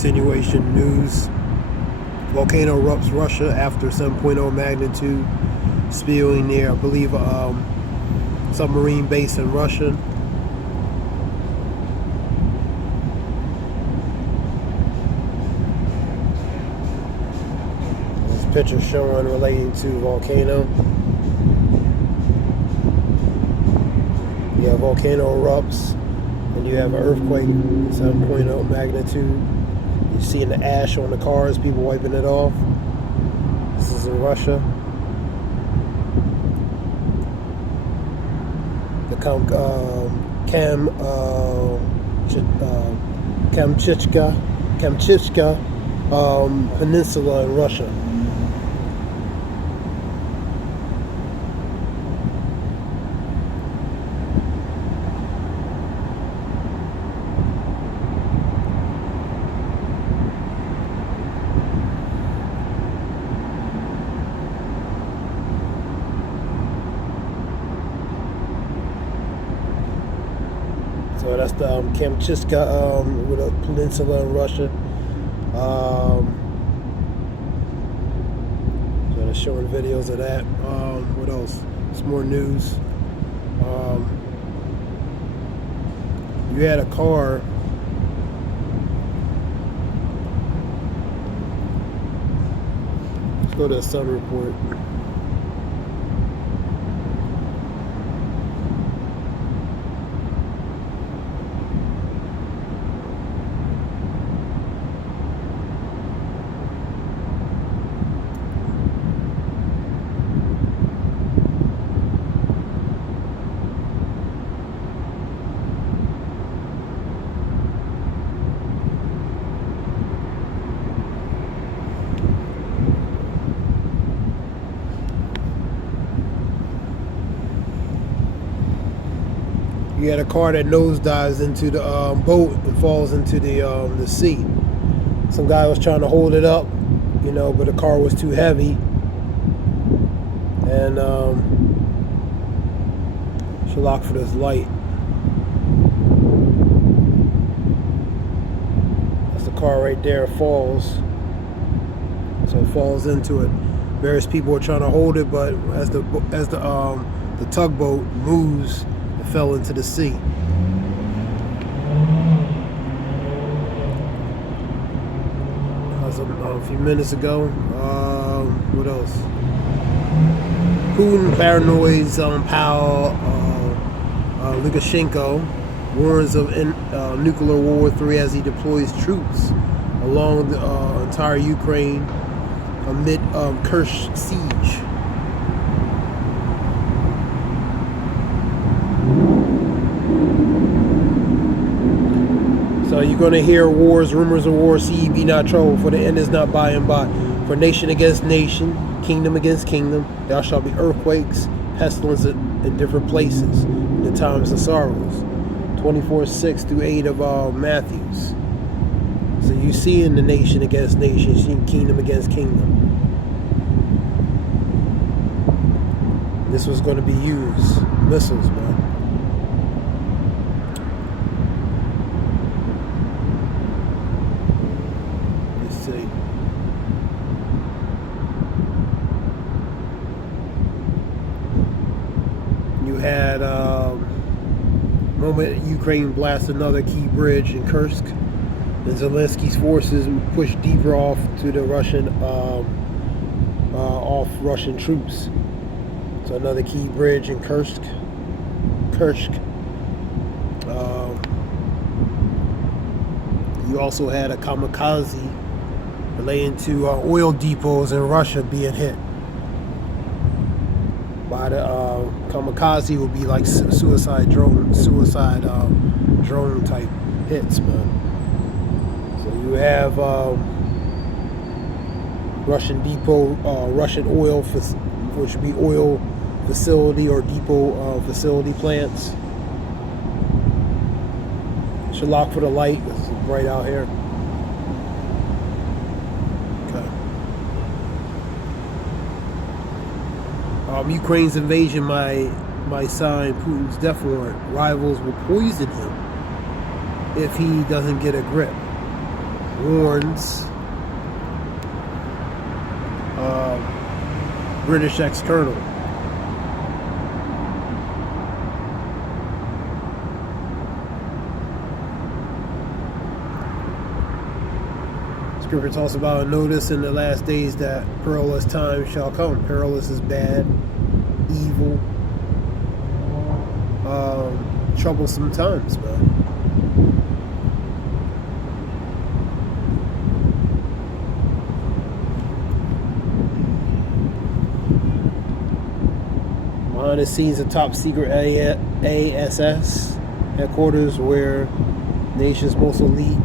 Continuation news. Volcano erupts Russia after 7.0 magnitude, spewing near, I believe, submarine base in Russia. This picture showing relating to volcano. You have volcano erupts, and you have an earthquake, 7.0 magnitude. You're seeing the ash on the cars, people wiping it off. This is in Russia. The Kamchatka Peninsula in Russia. So that's the Kamchatka with a peninsula in Russia. So they're showing videos of that. What else? Some more news. You had a car. Let's go to the Sun Report. You had a car that nosedives into the boat and falls into the sea. Some guy was trying to hold it up, you know, but the car was too heavy. And should lock for this light. That's the car right there. It falls. So it falls into it. Various people were trying to hold it, but as the tugboat moves, it fell into the sea. That was a few minutes ago. What else? Putin paranoids Powell. Lukashenko warns of nuclear World War III as he deploys troops along the entire Ukraine amid Kursk siege. So you're going to hear wars, rumors of war, see ye be not troubled, for the end is not by and by. For nation against nation, kingdom against kingdom, there shall be earthquakes, pestilence in different places, in the times of sorrows. 24:6-8 of Matthews. So you see in the nation against nation, you see kingdom against kingdom. This was going to be used. Missiles, man. Let's see. You had moment Ukraine blasts another key bridge in Kursk, and Zelensky's forces push deeper off to the Russian Russian troops. So another key bridge in Kursk. You also had a kamikaze relating to oil depots in Russia being hit. By the kamikaze would be like suicide drone type hits, man. So you have Russian depot, Russian oil, which would be oil facility or depot facility plants. Should lock for the light. It's bright out here. Okay. Ukraine's invasion might sign Putin's death warrant. Rivals will poison him if he doesn't get a grip. warns British ex-colonel. Scripture talks about, notice in the last days that perilous times shall come. Perilous is bad, evil, troublesome times, man. Behind the scenes, a top secret ASS headquarters where nation's most elite,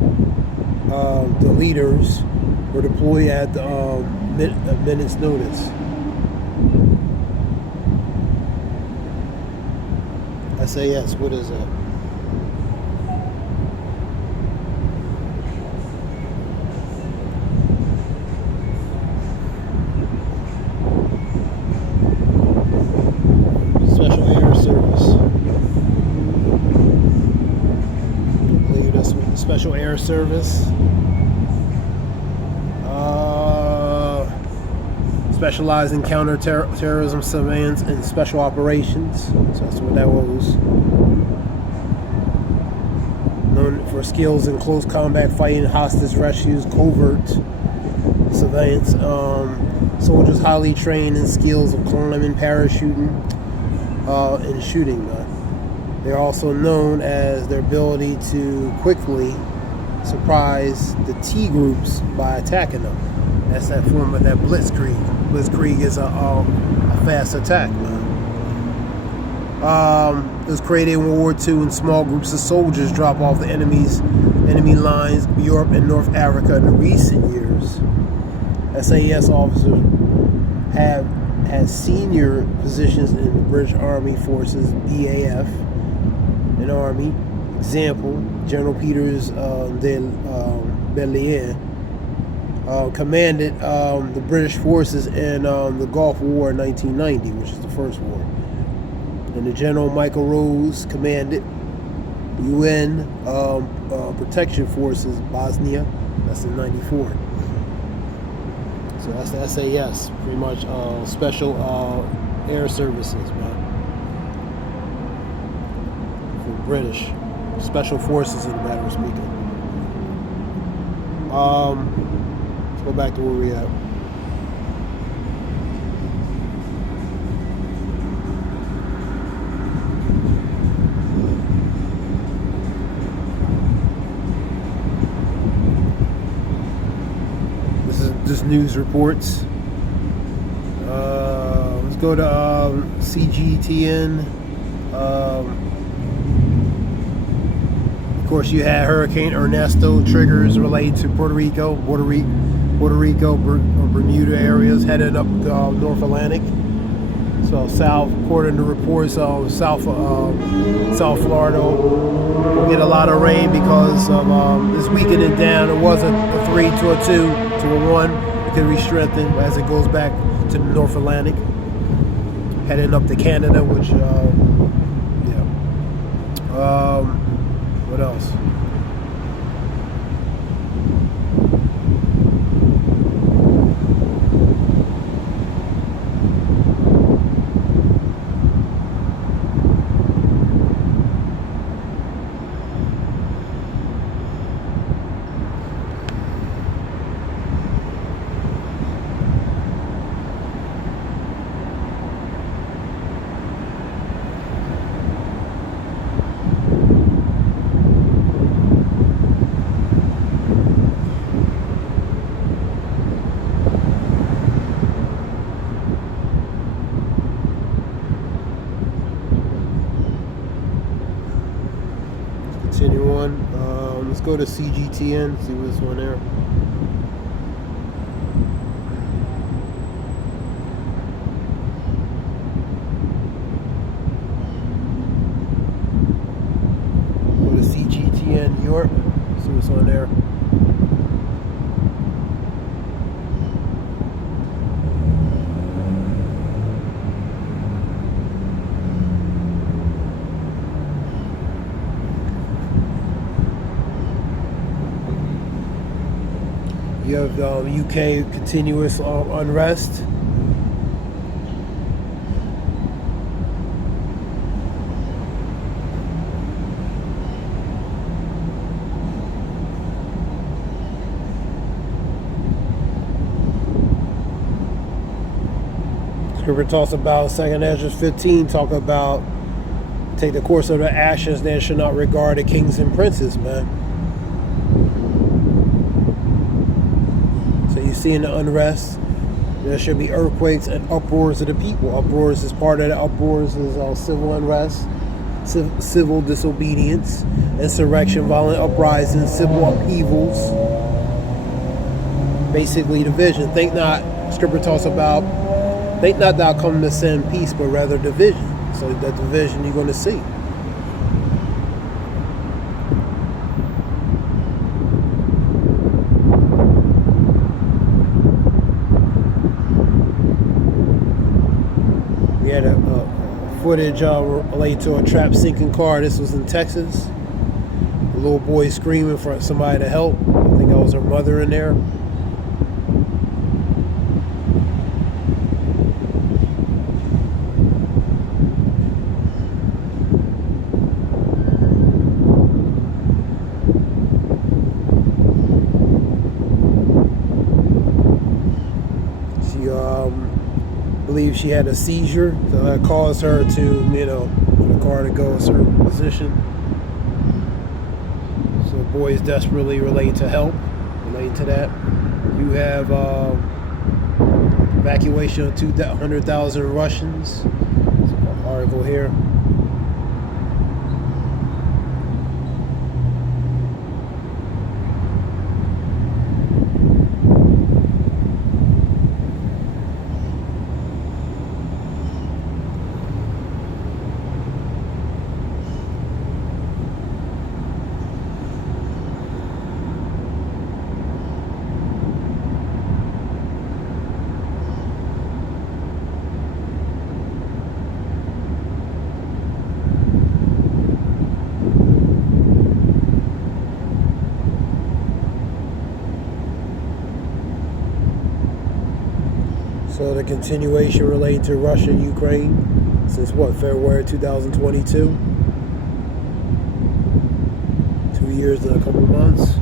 the leaders were deployed at the a minute's notice. SAS, what is that? Special Air Service. I believe that's what the Special Air Service. Specialized in counter-terrorism surveillance and special operations. So that's what that was. Known for skills in close combat fighting, hostage rescues, covert surveillance. Soldiers highly trained in skills of climbing, parachuting, and shooting. They're also known as their ability to quickly surprise the T groups by attacking them. That's that form of that blitzkrieg. Blitzkrieg is a fast attack, man. It was created in World War II, and small groups of soldiers drop off the enemy lines, Europe and North Africa in the recent years. SAS officers have had senior positions in the British Army Forces, BAF, and Army. Example, General Peters de Bellier commanded the British forces in the Gulf War in 1990, which is the first war. And the General Michael Rose commanded UN Protection Forces, Bosnia. That's in 94. So that's the SAS, pretty much special air services, man. For British special forces, in a matter of speaking. Let's go back to where we at. This is just news reports. Let's go to CGTN. Of course, you had Hurricane Ernesto triggers related to Puerto Rico, Bermuda areas headed up the North Atlantic. So south, according to reports, South Florida will get a lot of rain because of this weakening down. It was a 3 to a 2 to a 1. It could be strengthened as it goes back to the North Atlantic, heading up to Canada, which what else? Continue on. Let's go to CGTN, see what's on there. Go to CGTN Europe, see what's on there. You have UK continuous unrest. Scripture talks about 2nd Ezra 15, talk about take the course of the ashes, and should not regard the kings and princes, man. So you see in the unrest, there should be earthquakes and uproars of the people. Uproars is part of the uproars is civil unrest, civil disobedience, insurrection, violent uprisings, civil upheavals. Basically division. Think not, Scripture talks about, think not thou come to send peace, but rather division. So that division you're going to see. We had a footage related to a trap sinking car. This was in Texas. A little boy screaming for somebody to help. I think that was her mother in there. Believe she had a seizure, so that caused her to, for the car to go a certain position. So the boy is desperately related to help, related to that. You have evacuation of 200,000 Russians. Article here. So the continuation relating to Russia and Ukraine since what, February 2022? 2 years and a couple months.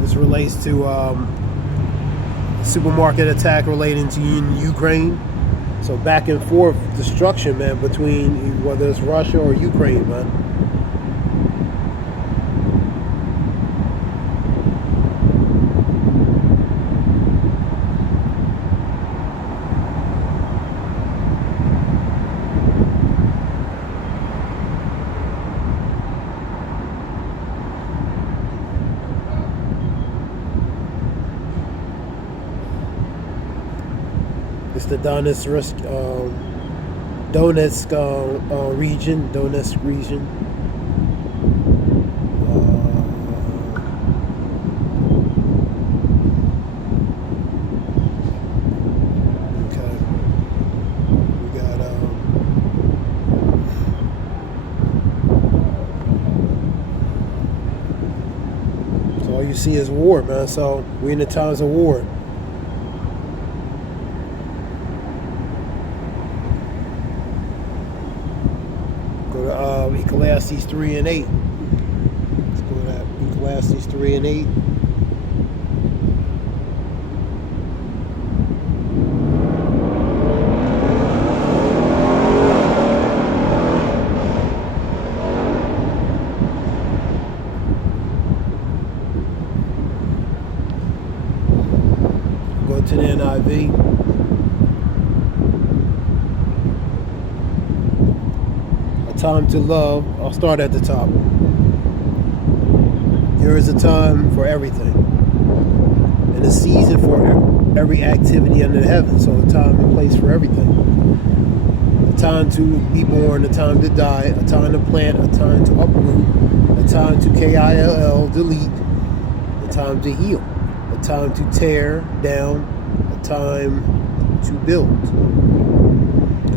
This relates to supermarket attack relating to Ukraine. So back and forth destruction, man, between whether it's Russia or Ukraine, man. It's the Donetsk region. Okay. We got so all you see is war, man. So we're in the times of war. Ecclesiastes 3 and 8. Let's go to that. Ecclesiastes 3 and 8. Go to the NIV. Time to love. I'll start at the top. There is a time for everything, and a season for every activity under the heaven. So a time and place for everything. A time to be born, a time to die, a time to plant, a time to uproot, a time to KILL, delete, a time to heal, a time to tear down, a time to build.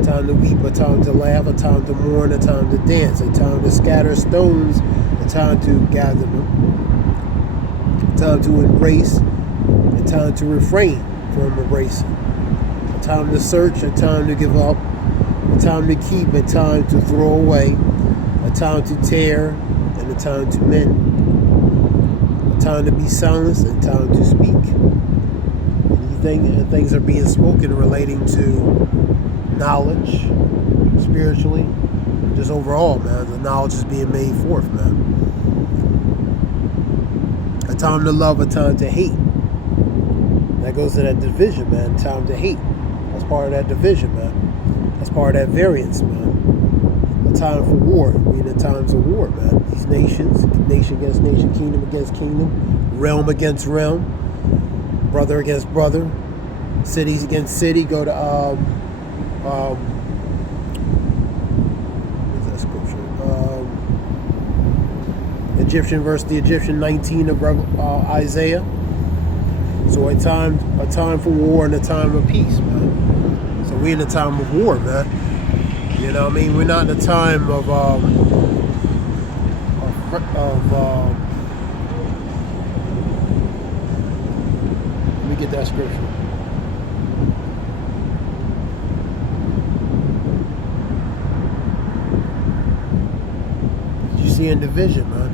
A time to weep, a time to laugh, a time to mourn, a time to dance, a time to scatter stones, a time to gather them, a time to embrace, a time to refrain from embracing, a time to search, a time to give up, a time to keep, a time to throw away, a time to tear, and a time to mend, a time to be silenced, and time to speak. Things are being spoken relating to knowledge, spiritually, just overall, man. The knowledge is being made forth, man. A time to love, a time to hate. That goes to that division, man. Time to hate. That's part of that division, man. That's part of that variance, man. A time for war. We in the times of war, man. These nations, nation against nation, kingdom against kingdom, realm against realm, brother against brother, cities against city. Go to what's that scripture? Egyptian versus the Egyptian, 19 of Isaiah. So a time for war and a time of peace, man. So we're in a time of war, man. You know what I mean? We're not in a time of let me get that scripture. You see in division, man.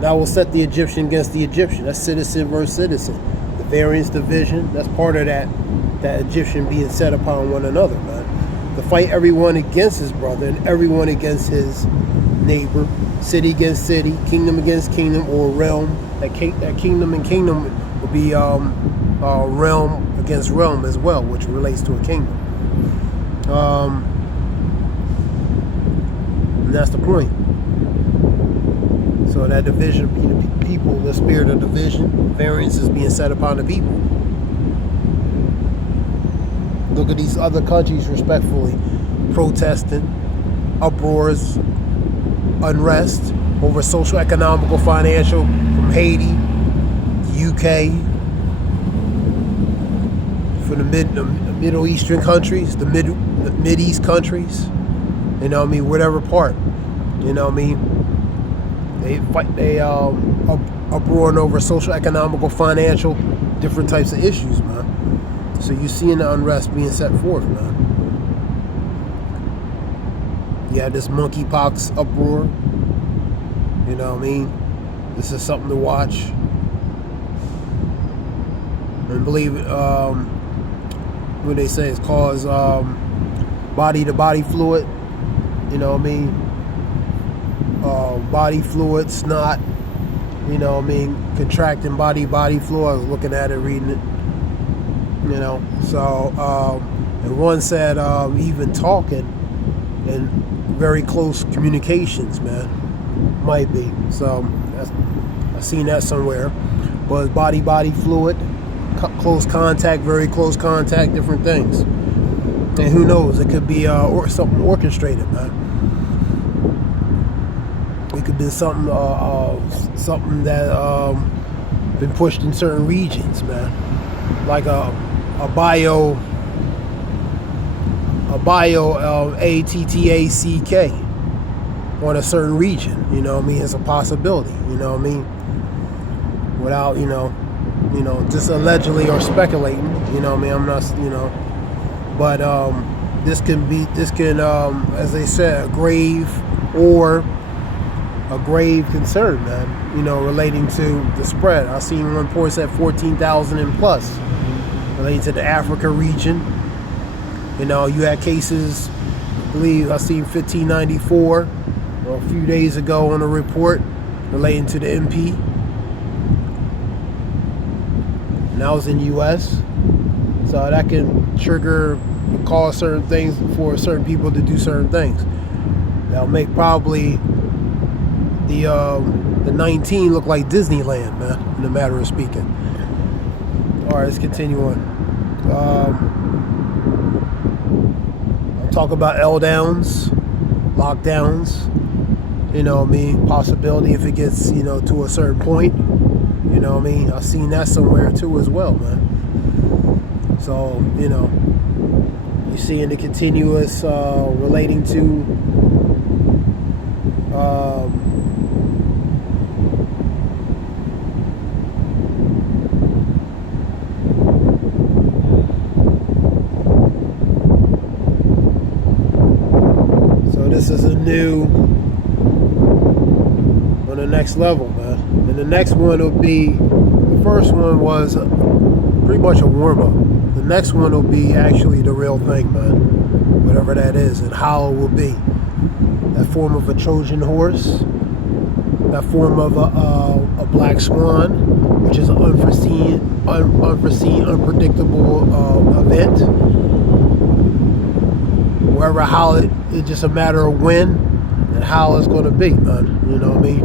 Now we'll set the Egyptian against the Egyptian. That's citizen versus citizen. The variance, division, that's part of that Egyptian being set upon one another, man. To fight everyone against his brother and everyone against his neighbor, city against city, kingdom against kingdom, or realm. That kingdom and kingdom will be realm against realm as well, which relates to a kingdom. And that's the point. So that division, people, the spirit of division, variance is being set upon the people. Look at these other countries respectfully protesting, uproars, unrest over social, economical, financial, from Haiti, the UK, from the Middle Eastern countries, the Mid-East countries, you know what I mean, whatever part, you know what I mean. They uproaring over social, economical, financial, different types of issues, man. So you're seeing the unrest being set forth, man. You have this monkeypox uproar. You know what I mean? This is something to watch. And believe it, what they say is cause body-to-body fluid. You know what I mean? Body fluid, snot. You know what I mean? Contracting body fluid. I was looking at it, reading it. You know, so and one said even talking and very close communications, man, might be. So I've seen that somewhere. But body fluid, close contact, very close contact, different things. And who knows? It could be something orchestrated, man. It could be something that been pushed in certain regions, man. Like a bio ATTACK on a certain region, you know what I mean? It's a possibility, you know what I mean? Without, you know, just allegedly or speculating, you know what I mean? I'm not, you know, but this can, as they said, a grave concern, man, you know, relating to the spread. I've seen reports at 14,000 and plus relating to the Africa region. You know, you had cases, I believe I seen 1594 or a few days ago on a report relating to the MP. And that was in the U.S. So that can trigger and cause certain things for certain people to do certain things. That'll make probably the 19 look like Disneyland, man, in a matter of speaking. All right, let's continue on. I'll talk about L-downs, lockdowns, you know what I mean, possibility if it gets, to a certain point, you know what I mean. I've seen that somewhere too as well, man. So, you know, you see in the continuous relating to so this is a new on the next level, man. And the next one will be, the first one was pretty much a warm-up. The next one will be actually the real thing, man. Whatever that is and how it will be. That form of a Trojan horse, that form of a black swan, which is an unforeseen, unpredictable event. Wherever, how it's just a matter of when and how it's going to be, man. You know what I mean?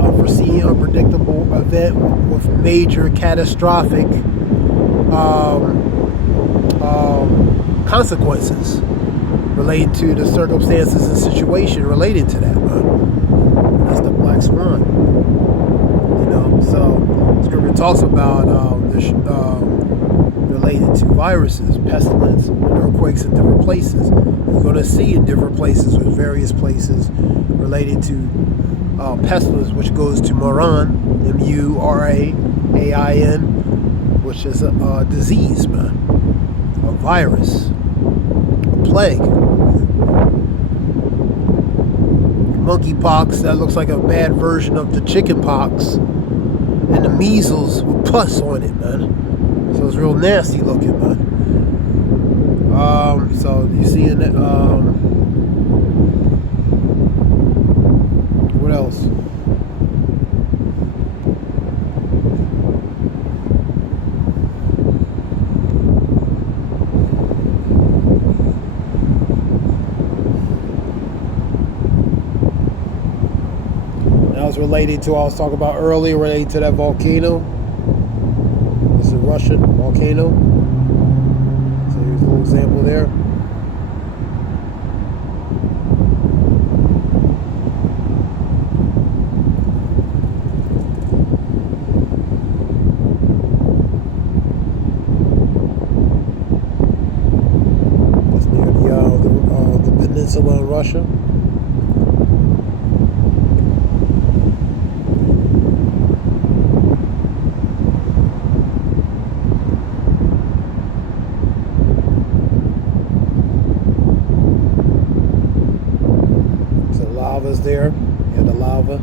Unforeseen, unpredictable event with major catastrophic consequences relating to the circumstances and situation related to that, man. That's the black swan. You know, so Scripture talks about related to viruses, pestilence, and earthquakes in different places. You're going to see in different places, or various places, related to pestilence, which goes to Muran, Murain, which is a disease, man, a virus, a plague. Monkeypox, that looks like a bad version of the chickenpox, and the measles with pus on it, man. So it's real nasty looking, man. So you see in that, what else? That was related to, I was talking about earlier, related to that volcano. This is a Russian volcano. So here's a little example there. That's near the peninsula in Russia. Lava's there. You have the lava.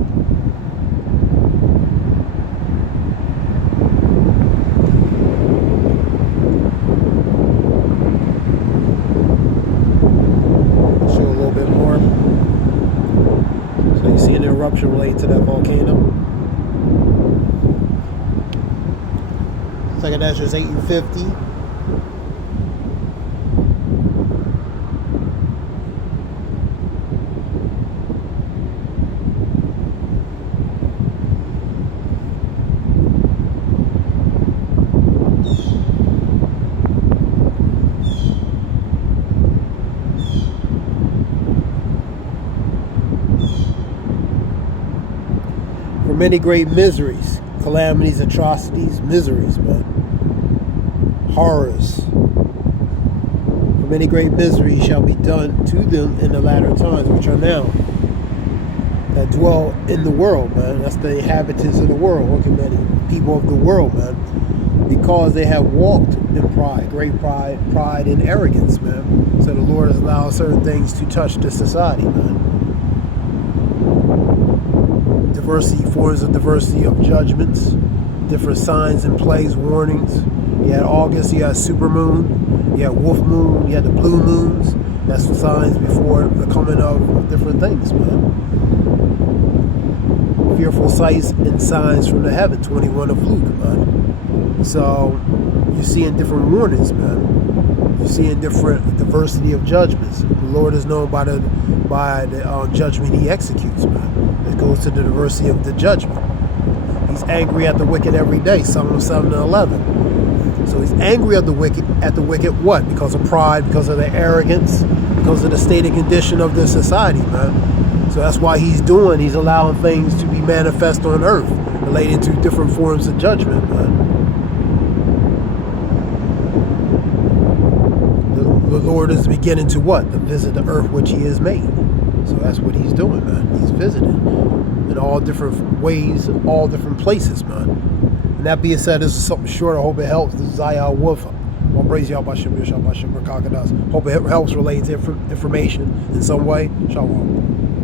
Show a little bit more. So you see an eruption related to that volcano. Second Ezra is 1850. For many great miseries, calamities, atrocities, miseries, man. Horrors. For many great miseries shall be done to them in the latter times, which are now, that dwell in the world, man. That's the inhabitants of the world, working many people of the world, man. Because they have walked in pride, great pride and arrogance, man. So the Lord has allowed certain things to touch the society, man. Diversity, forms of diversity of judgments, different signs and plagues, warnings. You had August, you had supermoon, you had wolf moon, you had the blue moons. That's the signs before the coming of different things, man. Fearful sights and signs from the heaven, 21 of Luke, man. So you see in different warnings, man. You see in different diversity of judgments. The Lord is known by the judgment He executes, man. It goes to the diversity of the judgment. He's angry at the wicked every day. Psalm 7 and 11. So He's angry at the wicked. At the wicked, what? Because of pride, because of their arrogance, because of the state and condition of the society, man. So that's why he's allowing things to be manifest on earth related to different forms of judgment, man. The Lord is beginning to what? To visit the earth which he has made. So that's what he's doing, man. He's visiting in all different ways, all different places, man. And that being said, this is something short. I hope it helps. This is Zayah Wolf. Well, praise y'all by Shimmer Crocodiles. Hope it helps relate to information in some way. Shalom.